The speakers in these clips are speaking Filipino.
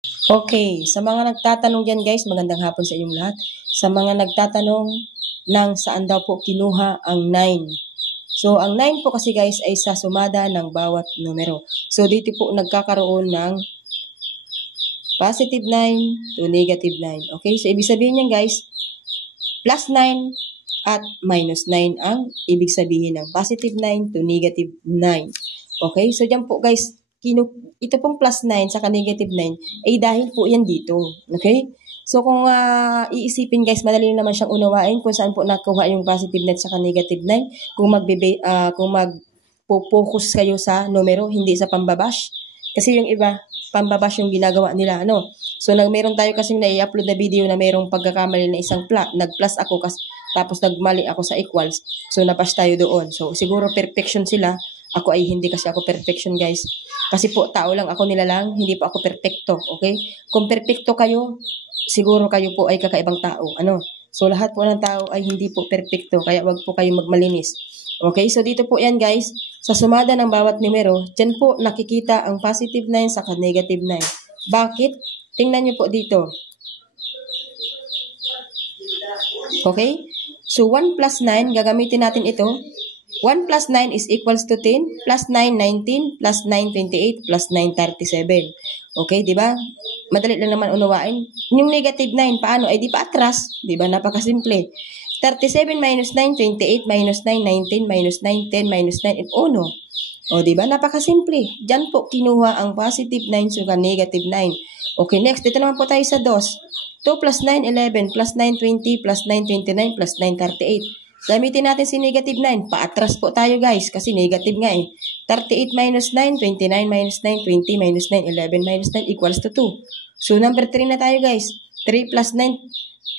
Okay, sa mga nagtatanong dyan guys, magandang hapon sa inyong lahat. Sa mga nagtatanong ng saan daw po kinuha ang 9. So, ang 9 po kasi guys ay sa sumada ng bawat numero. So, dito po nagkakaroon ng positive 9 to negative 9. Okay, so ibig sabihin niyan guys, plus 9 at minus 9 ang ibig sabihin ng positive 9 to negative 9. Okay, so dyan po guys, ito pong plus 9 sa negative 9 ay dahil po yan dito. Okay? So kung iisipin guys, madali naman siyang unawain kung saan po nakuha yung positive 9 sa negative 9. Kung mag-focus kayo sa numero, hindi sa pambabash. Kasi yung iba, pambabash yung ginagawa nila. Ano? So meron tayo kasing na-i-upload na video na mayroong pagkakamali na isang nag-plus ako tapos nagmali ako sa equals. So nabash tayo doon. So siguro perfection sila. Ako ay hindi kasi ako perfection guys. Kasi po tao lang ako, nila lang, hindi po ako perfecto, okay? Kung perfecto kayo, siguro kayo po ay kakaibang tao. Ano? So lahat po ng tao ay hindi po perfecto, kaya wag po kayo magmalinis. Okay, so dito po yan guys, sa sumada ng bawat numero, dyan po nakikita ang positive 9 sa negative 9. Bakit? Tingnan nyo po dito. Okay? So 1 plus 9, gagamitin natin ito. 1 plus 9 is equals to 10, plus 9, 19, plus 9, 28, plus 9, 37. Okay, di ba? Madali lang naman unawain. Yung negative 9, paano? Ay di pa atras. Di ba? Napakasimple. 37 minus 9, 28 minus 9, 19 minus 9, 10 minus 9, and 1. O, di ba? Napakasimple. Diyan po kinuha ang positive 9 sa negative 9. Okay, next. Dito naman po tayo sa 2. 2 plus 9, 11, plus 9, 20, plus 9, 29, plus 9, 38. Gamitin natin si negative 9. Paatras po tayo guys kasi negative nga eh. 38 minus 9, 29 minus 9, 20 minus 9, 11 minus 9 equals to 2. So number 3 na tayo guys. 3 plus 9,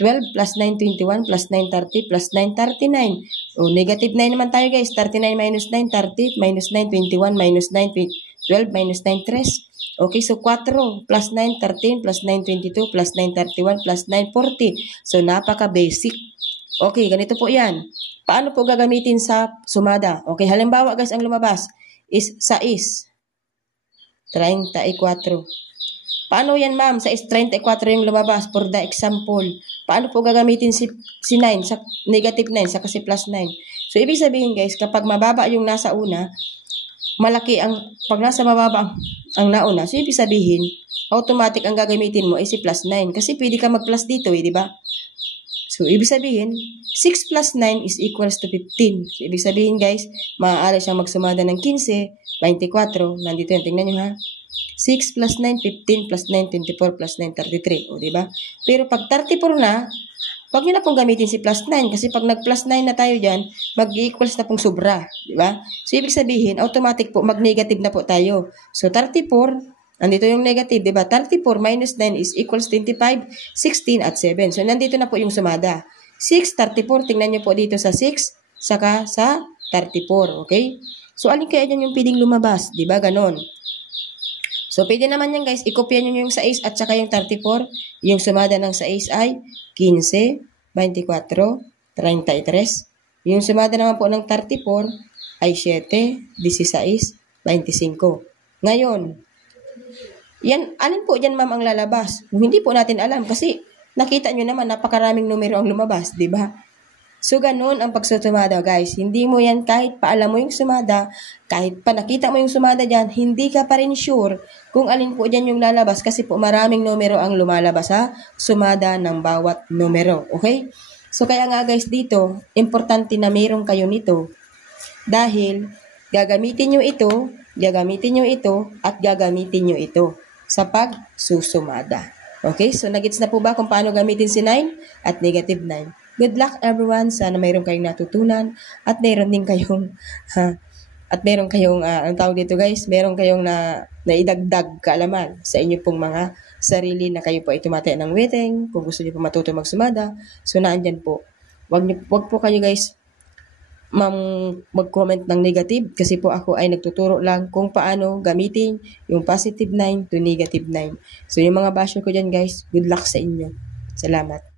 12 plus 9, 21 plus 9, 30 plus 9, 39. O negative 9 naman tayo guys. 39 minus 9, 30 minus 9, 21 minus 9, 12 minus 9, 3. Okay, so 4 plus 9, 13 plus 9, 22 plus 9, 31 plus 9, 40. So napaka-basic. Okay, ganito po yan. Paano po gagamitin sa sumada? Okay, halimbawa guys, ang lumabas is 6. 34. Paano yan ma'am? 6, 34 yung lumabas for the example. Paano po gagamitin si 9 sa negative 9 sa kasi plus 9? So, ibig sabihin guys, kapag mababa yung nasa una, malaki ang, pag nasa mababa ang nauna, so ibig sabihin, automatic ang gagamitin mo ay si plus 9. Kasi pwede ka mag-plus dito eh, di ba? So, ibig sabihin, 6 plus 9 is equals to 15. So, ibig sabihin guys, maaari siyang magsumada ng 15, 24. Nandito yan, tingnan nyo ha. 6 plus 9, 15 plus 9, 24 plus 9, 33. O, diba? Pero pag 34 na, wag nyo na pong gamitin si plus 9. Kasi pag nag-plus 9 na tayo dyan, mag-equals na pong sobra. Diba? So, ibig sabihin, automatic po, mag-negative na po tayo. So, 34, nandito yung negative, diba? 34 minus 9 is equals 25, 16 at 7. So, nandito na po yung sumada. 6, 34, tingnan nyo po dito sa 6, saka sa 34, okay? So, alin kaya dyan yung pwedeng lumabas? Diba? Ganon. So, pwede naman yan guys, ikopya nyo yung 6 at saka yung 34. Yung sumada ng 6 ay 15, 24, 33. Yung sumada naman po ng 34 ay 7, 16, 25. Ngayon, yan, alin po dyan ma'am ang lalabas? Hindi po natin alam kasi nakita nyo naman napakaraming numero ang lumabas, di ba? So, ganun ang pagsusumada guys. Hindi mo yan kahit pa alam mo yung sumada, kahit pa nakita mo yung sumada dyan, hindi ka pa rin sure kung alin po dyan yung lalabas kasi po maraming numero ang lumalabas sa sumada ng bawat numero. Okay? So, kaya nga guys dito, importante na meron kayo nito dahil gagamitin nyo ito, at gagamitin nyo ito sa pagsusumada. Okay? So, nagets na po ba kung paano gamitin si 9 at negative 9? Good luck everyone. Sana mayroon kayong natutunan at mayroon din kayong ang tawag dito guys, mayroon kayong naidagdag kaalaman sa inyo pong mga sarili na kayo po ay tumataya ng waiting. Kung gusto niyo po matuto magsumada, so naandyan po. Wag po kayo guys mag-comment ng negative kasi po ako ay nagtuturo lang kung paano gamitin yung positive 9 to negative 9. So yung mga basher ko dyan guys, good luck sa inyo. Salamat.